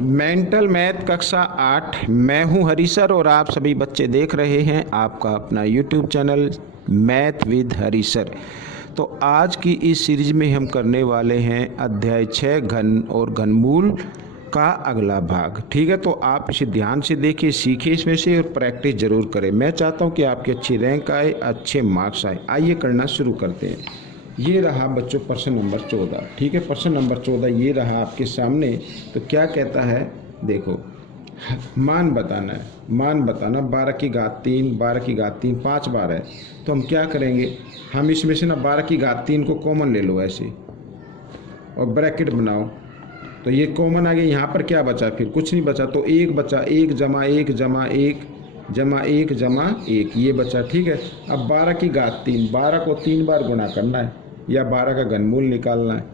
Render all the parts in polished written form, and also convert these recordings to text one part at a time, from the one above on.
Mental math कक्षा 8। मैं हूं हरी सर और आप सभी बच्चे देख रहे हैं आपका अपना YouTube channel math with Hari sir. तो आज की इस सीरीज में हम करने वाले हैं अध्याय 6 घन और घनमूल का अगला भाग। ठीक है, तो आप इसे ध्यान से देखिए, सीखिए इसमें से और प्रैक्टिस जरूर करें। मैं चाहता हूं कि आपकी अच्छी रैंक आए, अच्छे मार्क्स आए। आइए करना शुरू करते हैं। ये रहा बच्चों प्रश्न नंबर 14। ठीक है, प्रश्न नंबर 14 ये रहा आपके सामने। तो क्या कहता है, देखो मान बताना है। मान बताना 12 की घात 3, 12 की घात 3 5 बार है। तो हम क्या करेंगे, हम इसमें से ना 12 की घात 3 को कॉमन ले लो ऐसे और ब्रैकेट बनाओ। तो ये कॉमन आ गया, यहाँ पर क्या बचा, फिर कुछ नहीं बचा। तो एक बचा, 1 जमा 1 जमा 1 जमा 1 जमा 1, ये बचा। ठीक है, अब 12 की घात 3, 12 को 3 बार गुणा करना है या 12 का घनमूल निकालना है।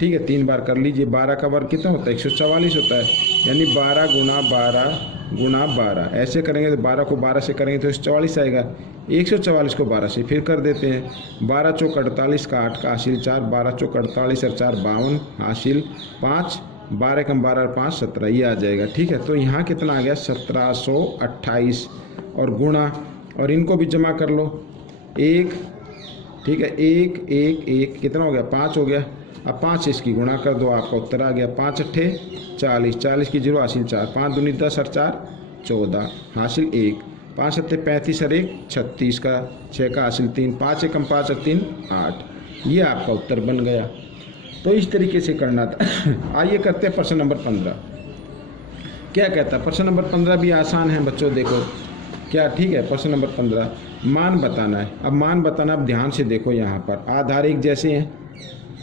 ठीक है, 3 बार कर लीजिए। 12 का वर्ग कितना होता है, 144 होता है। यानी 12 गुणा 12 गुणा 12 ऐसे करेंगे तो 12 को 12 से करेंगे तो 144 आएगा। 144 को 12 से फिर कर देते हैं। 12 चौक 48 का 8 का हासिल 4, 12 चौक 48 और 4 52 हासिल 5, 12 कम 12 और 5 17, ये आ जाएगा। ठीक है, तो यहाँ कितना आ गया 1728 और गुणा, और इनको भी जमा कर लो। 1, ठीक है, 1 1 1 कितना हो गया, 5 हो गया। अब 5 इसकी गुणा कर दो, आपका उत्तर आ गया 5 अट्ठे 40, 40 की 0 हासिल 4, 5 दूनी 10 और 4 14 हासिल 1, 5 सत्ते 35 और 1 36 का 6 का हासिल 3, 5 एकम 5 और 3 8, ये आपका उत्तर बन गया। तो इस तरीके से करना था। आइए करते हैं प्रश्न नंबर 15। क्या कहता है प्रश्न नंबर 15, भी आसान है बच्चों, देखो क्या। ठीक है, प्रश्न नंबर 15 मान बताना है। अब मान बताना, अब ध्यान से देखो, यहाँ पर आधार एक जैसे हैं,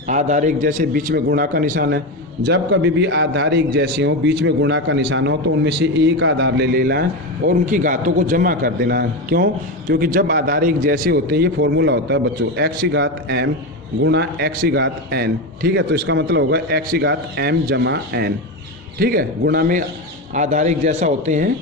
आधार एक जैसे, बीच में गुणा का निशान है। जब कभी भी आधार एक जैसे हो, बीच में गुणा का निशान हो, तो उनमें से एक आधार ले लेना है और उनकी घातों को जमा कर देना है। क्यों? क्योंकि जब आधार एक जैसे होते हैं, ये फॉर्मूला होता है बच्चों, x की घात m गुणा x की घात n। ठीक है, तो इसका मतलब होगा x की घात m जमा n। ठीक है, गुणा में आधार एक जैसा होते हैं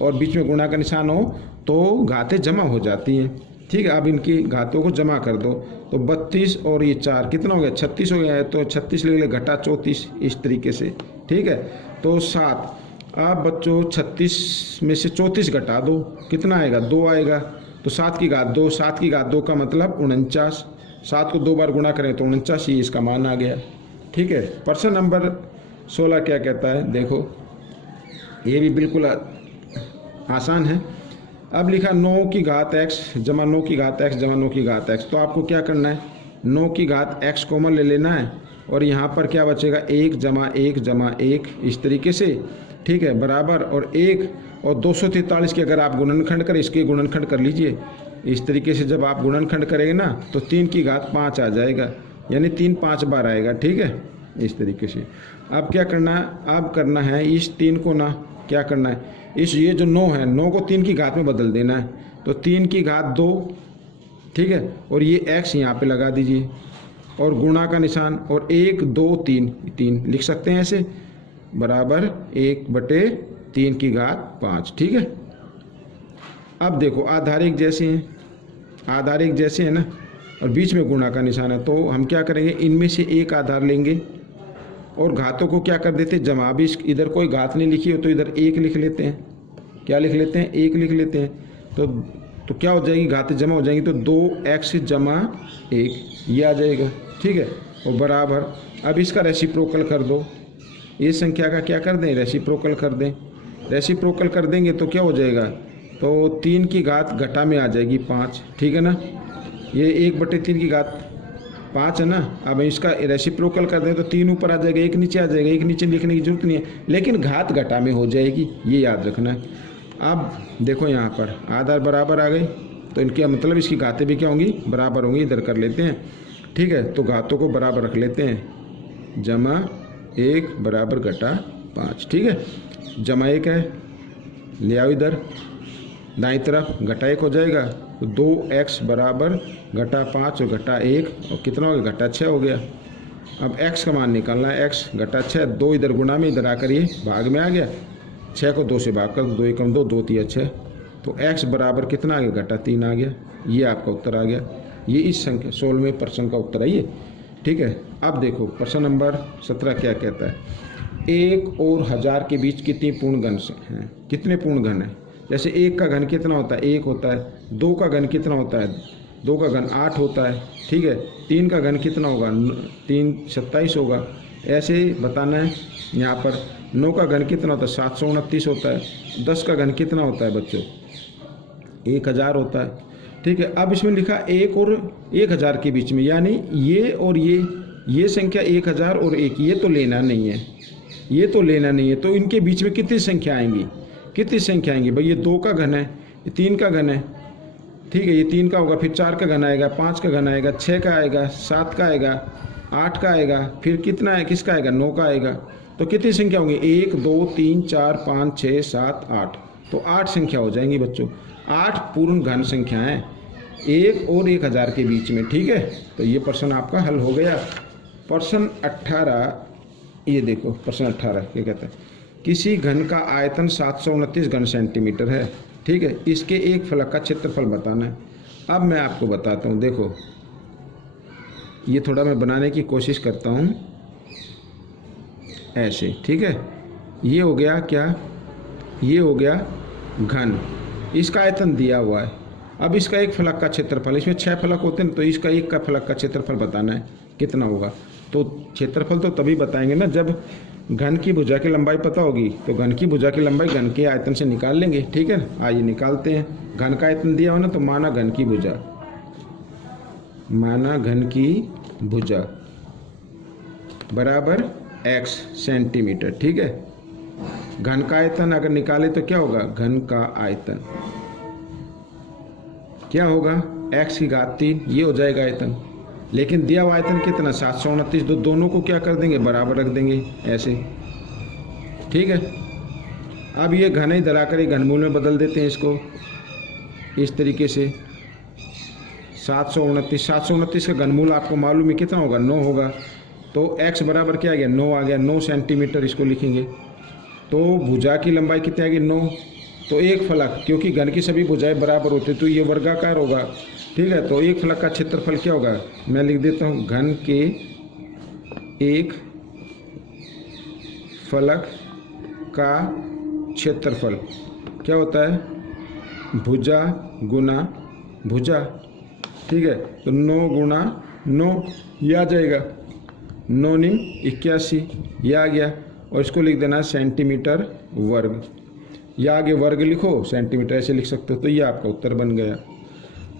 और बीच में गुणा का निशान हो तो घातें जमा हो जाती हैं। ठीक है, अब इनकी घातों को जमा कर दो। तो 32 और ये 4 कितना हो गया, 36 हो गया है। तो 36 ले ले घटा 34, इस तरीके से। ठीक है, तो 7। अब बच्चों 36 में से 34 घटा दो, कितना आएगा, 2 आएगा। तो 7 की घात 2, 7 की घात 2 का मतलब 49। 7 को 2 बार गुणा करें तो 49 ही इसका मान आ गया। ठीक है, प्रश्न नंबर 16 क्या कहता है, देखो ये भी बिल्कुल आसान है। अब लिखा 9 की घात x जमा 9 की घात x जमा 9 की घात x। तो आपको क्या करना है, 9 की घात x कॉमन ले लेना है और यहाँ पर क्या बचेगा, 1 जमा 1 जमा 1, इस तरीके से। ठीक है, बराबर, और 1 और 243 के अगर आप गुणनखंड करें, इसके गुणनखंड कर लीजिए इस तरीके से। जब आप गुणनखंड करेंगे ना तो 3 की घात 5 आ जाएगा, यानी 3 5 बार आएगा। ठीक है, इस तरीके से। अब क्या करना है, अब करना है इस 3 को ना क्या करना है, इस ये जो 9 है, 9 को 3 की घात में बदल देना है। तो 3 की घात 2, ठीक है, और ये x यहाँ पे लगा दीजिए और गुणा का निशान, और 1 2 3 3 लिख सकते हैं ऐसे, बराबर 1/3 की घात 5। ठीक है, अब देखो आधार एक जैसे हैं, आधार एक जैसे हैं ना, और बीच में गुणा का निशान है। तो हम क्या करेंगे, इनमें से एक आधार लेंगे और घातों को क्या कर देते हैं, जमा। भी इधर कोई घात नहीं लिखी हो तो इधर 1 लिख लेते हैं। क्या लिख लेते हैं, 1 लिख लेते हैं। तो क्या हो जाएगी, घातें जमा हो जाएंगी। तो 2x जमा 1 ये आ जाएगा। ठीक है, और बराबर, अब इसका रेसिप्रोकल कर दो। ये संख्या का क्या कर दें, रेसिप्रोकल कर दें। रेसिप्रोकल कर देंगे तो क्या हो जाएगा, तो 3 की घात घटा में आ जाएगी 5। ठीक है ना, ये 1/3 की घात 5 है ना। अब इसका रेसिप्रोकल कर दें तो 3 ऊपर आ जाएगा, 1 नीचे आ जाएगा। 1 नीचे लिखने की जरूरत नहीं है, लेकिन घात घटा में हो जाएगी, ये याद रखना है। अब देखो यहाँ पर आधार बराबर आ गई, तो इनके मतलब इसकी घातें भी क्या होंगी, बराबर होंगी। इधर कर लेते हैं। ठीक है, तो घातों को बराबर रख लेते हैं, जमा 1 बराबर घटा 5। ठीक है, जमा 1 है, ले आओ इधर दाईं तरफ, घटा 1 हो जाएगा। तो 2x बराबर घटा 5 और घटा 1, और कितना हो गया, घटा 6 हो गया। अब x का मान निकालना है, x घटा 6, 2 इधर गुणा में, इधर आकर ये भाग में आ गया। 6 को 2 से भाग कर, 2 एकम 2, 2 3 6। तो x बराबर कितना आ गया, घटा 3 आ गया। ये आपका उत्तर आ गया। ये इस संख्या 16वें प्रश्न का उत्तर है ये। ठीक है, अब देखो प्रश्न नंबर 17 क्या कहता है। 1 और 1000 के बीच कितनी पूर्ण घन हैं, कितने पूर्ण घन हैं। जैसे 1 का घन कितना होता है, 1 होता है। 2 का घन कितना होता है, 2 का घन 8 होता है, ठीक है। 3 का घन कितना होगा, 3 27 होगा। ऐसे ही बताना है। यहाँ पर 9 का घन कितना होता है, 729 होता है। 10 का घन कितना होता है बच्चों, 1000 होता है, ठीक है। अब इसमें लिखा 1 और 1000 के बीच में, यानी ये और ये संख्या 1000 और 1, ये तो लेना नहीं है, ये तो लेना नहीं है। तो इनके बीच में कितनी संख्या आएंगी, कितनी संख्या आएंगी भाई। ये 2 का घन है, ये 3 का घन है, ठीक है। ये 3 का होगा, फिर 4 का घन आएगा, 5 का घन आएगा, 6 का आएगा, 7 का आएगा, 8 का आएगा, फिर कितना है, किसका आएगा, 9 का आएगा। तो कितनी संख्या होंगी, 1 2 3 4 5 6 7 8, तो 8 संख्या हो जाएंगी बच्चों। 8 पूर्ण घन संख्याएं 1 और 1000 के बीच में, ठीक है। तो ये प्रश्न आपका हल हो गया। प्रश्न 18, ये देखो प्रश्न 18 क्या कहता है, किसी घन का आयतन 729 घन सेंटीमीटर है, ठीक है। इसके एक फलक का क्षेत्रफल बताना है। अब मैं आपको बताता हूँ, देखो ये थोड़ा मैं बनाने की कोशिश करता हूँ ऐसे, ठीक है। ये हो गया क्या, ये हो गया घन, इसका आयतन दिया हुआ है। अब इसका एक फलक का क्षेत्रफल, इसमें 6 फलक होते हैं, तो इसका एक का फलक का क्षेत्रफल बताना है कितना होगा। तो क्षेत्रफल तो तभी बताएंगे ना जब घन की भुजा की लंबाई पता होगी। तो घन की भुजा की लंबाई घन के आयतन से निकाल लेंगे, ठीक है। आइए निकालते हैं। घन का आयतन दिया हो ना, तो माना घन की भुजा, माना घन की भुजा बराबर x सेंटीमीटर, ठीक है। घन का आयतन अगर निकाले तो क्या होगा, घन का आयतन क्या होगा, x की घात 3, ये हो जाएगा आयतन। लेकिन दिया हुआ आयतन कितना, 729, तो दोनों को क्या कर देंगे, बराबर रख देंगे ऐसे, ठीक है। अब ये घन इधर आकर घनमूल में बदल देते हैं इसको इस तरीके से। 729 का घनमूल आपको मालूम है कितना होगा, 9 होगा। तो x बराबर क्या आ गया, 9 आ गया, 9 सेंटीमीटर इसको लिखेंगे। तो भुजा की लंबाई कितनी आ गई, 9। तो एक फलक, क्योंकि घन की सभी भुजाएं बराबर होती है तो ये वर्गाकार होगा, ठीक है। तो एक फलक का क्षेत्रफल क्या होगा, मैं लिख देता हूँ, घन के एक फलक का क्षेत्रफल क्या होता है, भुजा गुना भुजा, ठीक है। तो 9 गुना 9 ये आ जाएगा, 9 9 81 ये आ गया। और इसको लिख देना सेंटीमीटर वर्ग, या आगे वर्ग लिखो, सेंटीमीटर ऐसे लिख सकते हो। तो ये आपका उत्तर बन गया।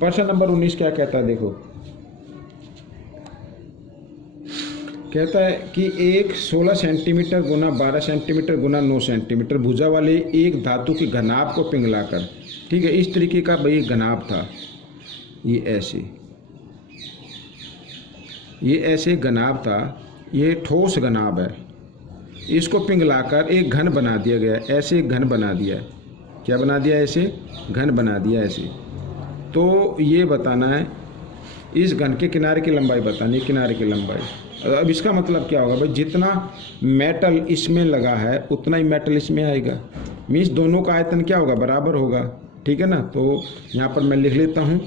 प्रश्न नंबर 19 क्या कहता है, देखो कहता है कि एक 16 सेंटीमीटर गुना 12 सेंटीमीटर गुना 9 सेंटीमीटर भुजा वाले एक धातु के घनाभ को पिघलाकर, ठीक है, इस तरीके का भाई घनाभ था, ये ऐसे घनाभ था, ये ठोस घनाभ है। इसको पिघलाकर एक घन बना दिया गया, ऐसे एक घन बना दिया, क्या बना दिया, ऐसे घन बना दिया ऐसे। तो ये बताना है, इस घन के किनारे की लंबाई बतानी है, किनारे की लंबाई। अब इसका मतलब क्या होगा भाई, जितना मेटल इसमें लगा है उतना ही मेटल इसमें आएगा, मीन्स दोनों का आयतन क्या होगा, बराबर होगा, ठीक है ना। तो यहाँ पर मैं लिख लेता हूँ,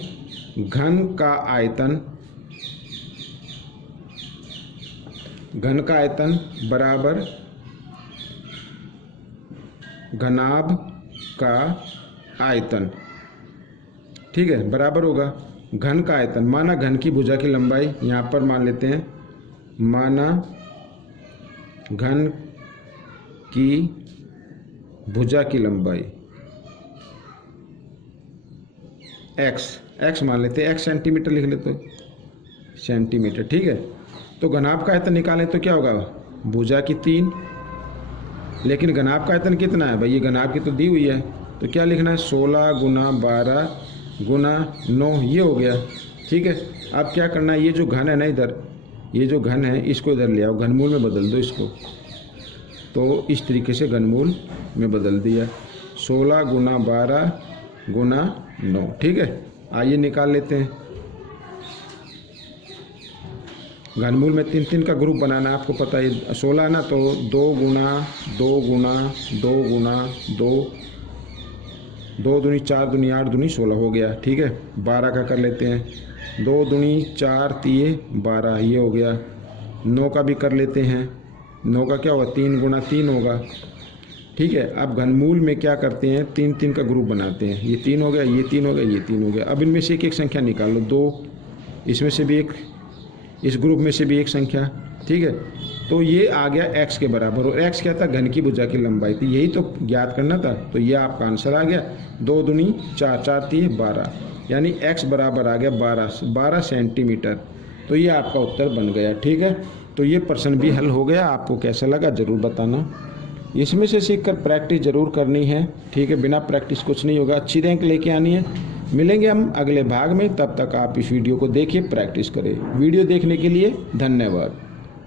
घन का आयतन बराबर घनाभ का आयतन, ठीक है, बराबर होगा घन का आयतन। माना घन की भुजा की लंबाई, यहाँ पर मान लेते हैं, माना घन की भुजा की लंबाई x मान लेते हैं, x सेंटीमीटर लिख लेते हो, सेंटीमीटर, ठीक है। तो घनाभ का आयतन निकालें तो क्या होगा, भुजा की 3, लेकिन घनाभ का आयतन कितना है भाई, ये घनाभ की तो दी हुई है, तो क्या लिखना है, 16 गुना 12 गुना 9, ये हो गया, ठीक है। अब क्या करना है, ये जो घन है ना इधर, ये जो घन है इसको इधर ले आओ, घनमूल में बदल दो इसको। तो इस तरीके से घनमूल में बदल दिया, 16 गुना 12 गुना 9, ठीक है। आइए निकाल लेते हैं। घनमूल में 3 3 का ग्रुप बनाना है, आपको पता है 16 है ना, तो 2 गुना 2 गुना 2 गुना 2, 2 दूनी 4 दूनी 8 दूनी 16 हो गया, ठीक है। 12 का कर लेते हैं, 2 दूनी 4 3 12, ये हो गया। 9 का भी कर लेते हैं, 9 का क्या होगा 3 गुणा 3 होगा। ठीक है, अब घनमूल में क्या करते हैं 3 3 का ग्रुप बनाते हैं, ये 3 हो गया, ये 3 हो गया, ये 3 हो गया। अब इनमें से एक संख्या निकाल लो, 2, इसमें से भी एक, इस ग्रुप में से भी एक संख्या। ठीक है, तो ये आ गया x के बराबर, और x क्या था घन की भुजा की लंबाई थी, यही तो ज्ञात करना था। तो ये आपका आंसर आ गया 2 दूनी 4, 4 3 12, यानी x बराबर आ गया 12 सेंटीमीटर। तो ये आपका उत्तर बन गया। ठीक है, तो ये प्रश्न भी हल हो गया। आपको कैसा लगा ज़रूर बताना। इसमें से सीखकर प्रैक्टिस ज़रूर करनी है। ठीक है, बिना प्रैक्टिस कुछ नहीं होगा। अच्छी रैंक लेके आनी है। मिलेंगे हम अगले भाग में, तब तक आप इस वीडियो को देखिए, प्रैक्टिस करें। वीडियो देखने के लिए धन्यवाद।